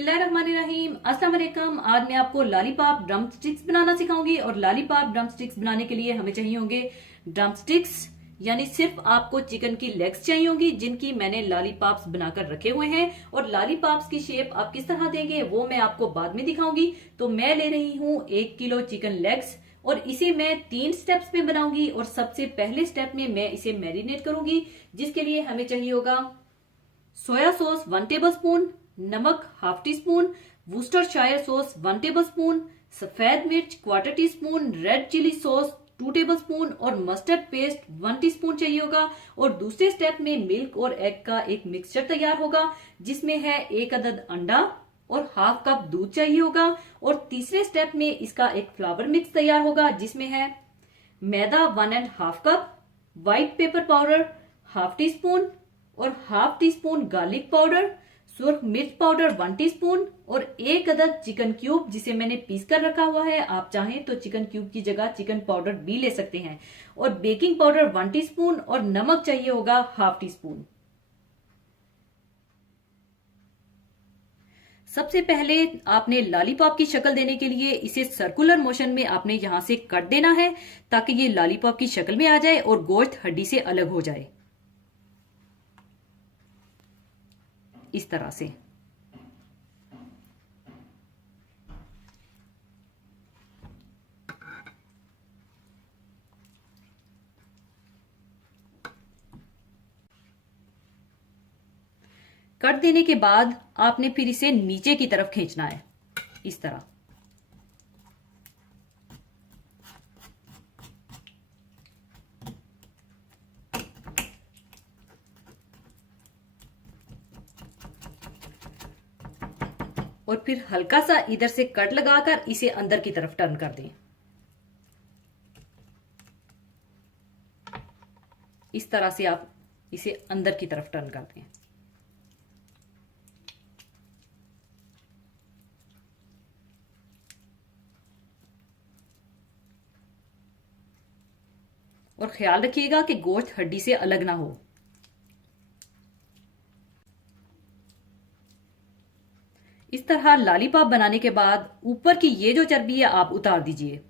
बिस्मिल्लाहिर्रहमानिर्रहीम। अस्सलाम वालेकुम। आज मैं आपको लॉलीपॉप ड्रम स्टिक्स बनाना सिखाऊंगी और लॉलीपॉप ड्रम स्टिक्स बनाने के लिए हमें चाहिए होंगे ड्रम स्टिक्स, यानी सिर्फ आपको चिकन की लेग्स चाहिए होंगी जिनकी मैंने लॉलीपॉप्स बनाकर रखे हुए हैं। और लॉलीपॉप्स की शेप आप किस तरह देंगे वो मैं आपको बाद में दिखाऊंगी। तो मैं ले रही हूँ 1 किलो चिकन लेग्स और इसे मैं 3 स्टेप्स में बनाऊंगी। और सबसे पहले स्टेप में मैं इसे मैरिनेट करूंगी, जिसके लिए हमें चाहिए होगा सोया सॉस 1 टेबल स्पून, नमक half teaspoon, Worcestershire sauce 1 tablespoon, सफेद मिर्च 1/4 teaspoon, red chilli sauce 2 tablespoon और मस्टर्ड पेस्ट 1 टीस्पून चाहिए होगा। और दूसरे स्टेप में मिल्क और एग का एक मिक्सचर तैयार होगा, जिसमें है 1 अदद अंडा और हाफ कप दूध चाहिए होगा। और तीसरे स्टेप में इसका एक फ्लावर मिक्स तैयार होगा, जिसमें है maida 1.5 cup, white pepper powder half teaspoon और half teaspoon garlic powder, सुर्ख मिर्च पाउडर 1 टीस्पून और 1 अदद चिकन क्यूब जिसे मैंने पीस कर रखा हुआ है। आप चाहें तो चिकन क्यूब की जगह चिकन पाउडर भी ले सकते हैं। और बेकिंग पाउडर 1 टीस्पून और नमक चाहिए होगा हाफ टी स्पून। सबसे पहले आपने लॉलीपॉप की शक्ल देने के लिए इसे सर्कुलर मोशन में आपने यहां से कट देना है, ताकि ये लॉलीपॉप की शक्ल में आ जाए और गोश्त हड्डी से अलग हो जाए, इस तरह से। कट देने के बाद आपने फिर इसे नीचे की तरफ खींचना है, इस तरह। और फिर हल्का सा इधर से कट लगाकर इसे अंदर की तरफ टर्न कर दें, इस तरह से आप इसे अंदर की तरफ टर्न कर दें। और ख्याल रखिएगा कि गोश्त हड्डी से अलग ना हो। इस तरह लॉलीपॉप बनाने के बाद ऊपर की ये जो चर्बी है आप उतार दीजिए।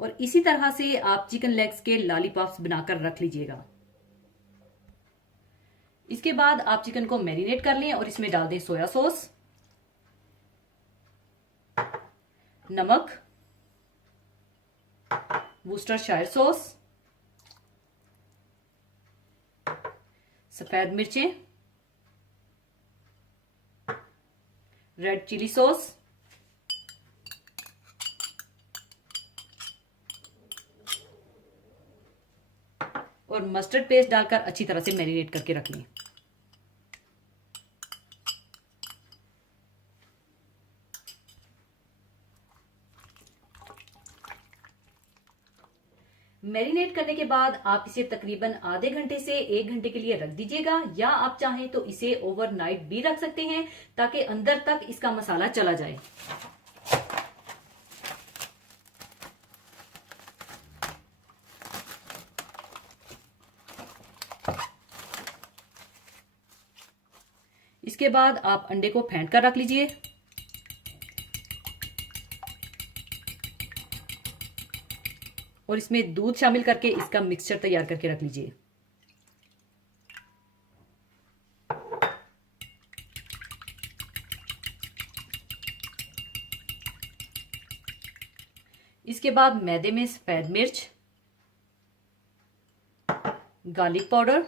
और इसी तरह से आप चिकन लेग्स के लॉलीपॉप्स बनाकर रख लीजिएगा। इसके बाद आप चिकन को मैरिनेट कर लें और इसमें डाल दें सोया सॉस, नमक, वुस्टरशायर सॉस, सफेद मिर्चें, रेड चिली सॉस, और मस्टर्ड पेस्ट डालकर अच्छी तरह से मैरिनेट करके रख लें। मैरिनेट करने के बाद आप इसे तकरीबन आधे घंटे से 1 घंटे के लिए रख दीजिएगा, या आप चाहें तो इसे ओवरनाइट भी रख सकते हैं ताकि अंदर तक इसका मसाला चला जाए। इसके बाद आप अंडे को फेंट कर रख लीजिए। और इसमें दूध शामिल करके इसका मिक्सचर तैयार करके रख लीजिए। इसके बाद मैदे में सफेद मिर्च, गार्लिक पाउडर,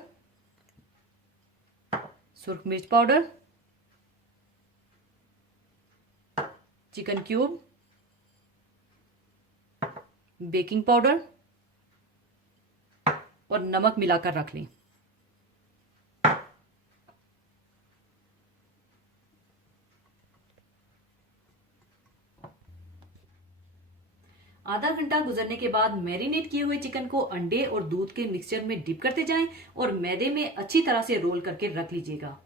सुर्ख मिर्च powder, chicken cube, baking powder और नमक मिलाकर रख लें। आधा घंटा गुजरने के बाद मैरिनेट किए हुए चिकन को अंडे और दूध के मिक्सचर में डिप करते जाएं और मैदे में अच्छी तरह से रोल करके रख लीजिएगा।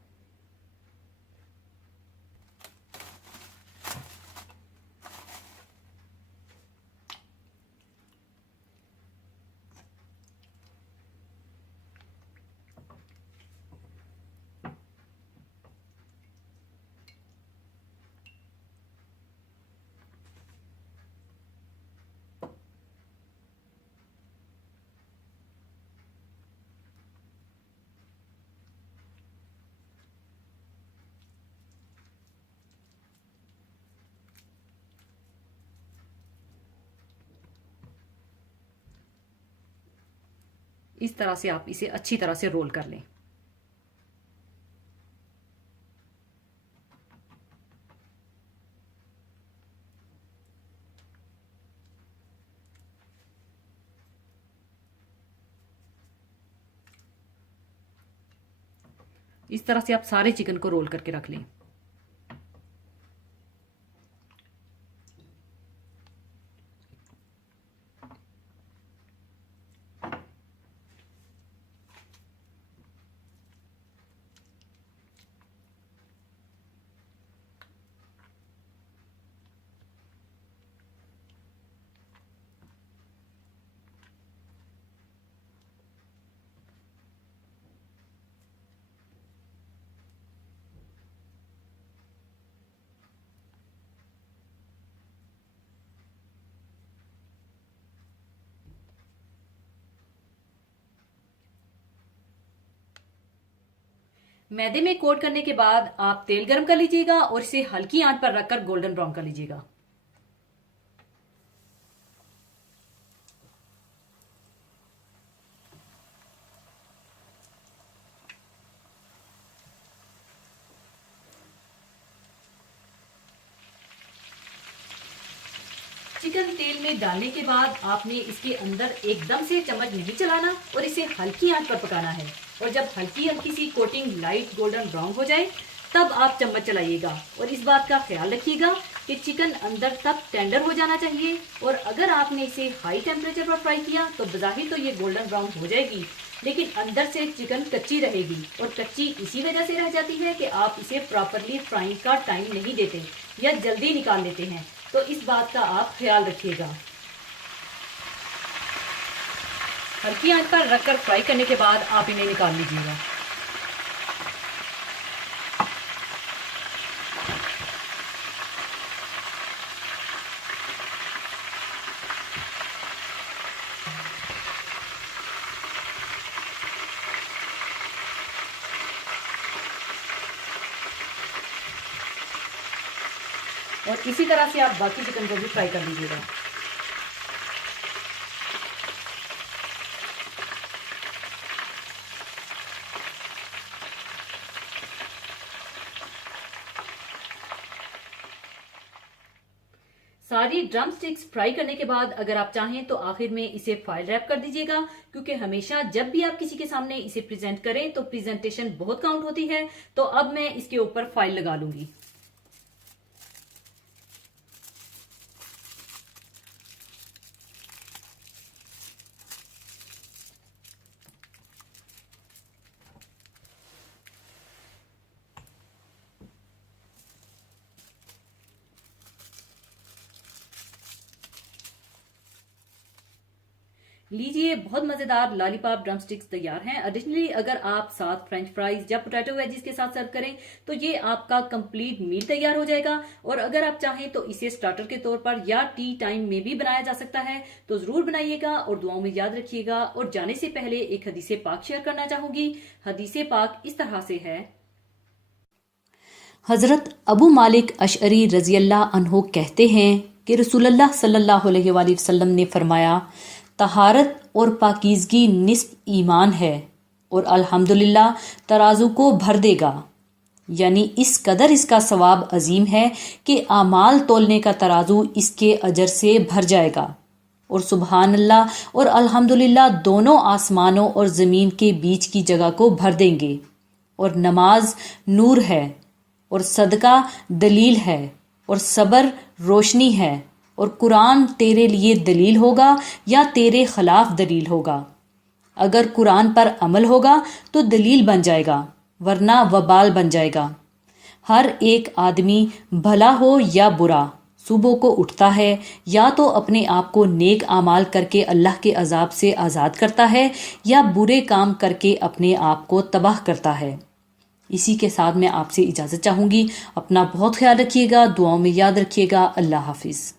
इस तरह से आप इसे अच्छी तरह से रोल कर लें। इस तरह से आप सारे चिकन को रोल करके रख लें। मैदे में कोट करने के बाद आप तेल गरम कर लीजिएगा और इसे हल्की आंच पर रखकर गोल्डन ब्राउन कर लीजिएगा। चिकन तेल में डालने के बाद आपने इसके अंदर एकदम से चम्मच नहीं चलाना और इसे हल्की आंच पर पकाना है। और जब हल्की हल्की सी कोटिंग लाइट गोल्डन ब्राउन हो जाए तब आप चम्मच चलाइएगा। और इस बात का ख्याल रखिएगा कि चिकन अंदर तक टेंडर हो जाना चाहिए। और अगर आपने इसे हाई टेम्परेचर पर फ्राई किया तो बज़ाहिर तो ये गोल्डन ब्राउन हो जाएगी, लेकिन अंदर से चिकन कच्ची रहेगी। और कच्ची इसी वजह से रह जाती है कि आप इसे प्रॉपरली फ्राइंग का टाइम नहीं देते या जल्दी निकाल लेते हैं। तो इस बात का आप ख्याल रखिएगा। हल्की आंच पर रखकर फ्राई करने के बाद आप इन्हें निकाल लीजिएगा। और इसी तरह से आप बाकी चिकन को भी फ्राई कर लीजिएगा। सारी ड्रम स्टिक्स फ्राई करने के बाद अगर आप चाहें तो आखिर में इसे फॉइल रैप कर दीजिएगा, क्योंकि हमेशा जब भी आप किसी के सामने इसे प्रेजेंट करें तो प्रेजेंटेशन बहुत काउंट होती है। तो अब मैं इसके ऊपर फॉइल लगा लूंगी। लीजिए, बहुत मजेदार लॉलीपॉप ड्रम स्टिक्स तैयार हैं। एडिशनली अगर आप साथ फ्रेंच फ्राइज या पोटैटो वेजीज के साथ सर्व करें तो ये आपका कंप्लीट मील तैयार हो जाएगा। और अगर आप चाहें तो इसे स्टार्टर के तौर पर या टी टाइम में भी बनाया जा सकता है। तो जरूर बनाइएगा और दुआओं में याद रखिएगा। और जाने से पहले एक हदीसे पाक शेयर करना चाहूंगी। हदीसे पाक इस तरह से है। हजरत अबू मालिक अशअरी रजी अल्लाह अन्हु कहते हैं कि रसूलुल्लाह सल्लल्लाहु अलैहि वसल्लम ने फरमाया, तहारत और पाकीज़गी निस्फ ईमान है और अल्हम्दुलिल्लाह तराजू को भर देगा। यानी इस कदर इसका सवाब अजीम है कि आमाल तोलने का तराजू इसके अजर से भर जाएगा। और सुबहान अल्लाह और अल्हम्दुलिल्लाह दोनों आसमानों और ज़मीन के बीच की जगह को भर देंगे। और नमाज नूर है और सदका दलील है और सब्र रोशनी है। और कुरान तेरे लिए दलील होगा या तेरे खिलाफ दलील होगा। अगर कुरान पर अमल होगा तो दलील बन जाएगा, वरना वबाल बन जाएगा। हर एक आदमी भला हो या बुरा सुबह को उठता है, या तो अपने आप को नेक आमाल करके अल्लाह के अजाब से आज़ाद करता है या बुरे काम करके अपने आप को तबाह करता है। इसी के साथ मैं आपसे इजाज़त चाहूँगी। अपना बहुत ख्याल रखिएगा, दुआओं में याद रखिएगा। अल्लाह हाफिज़।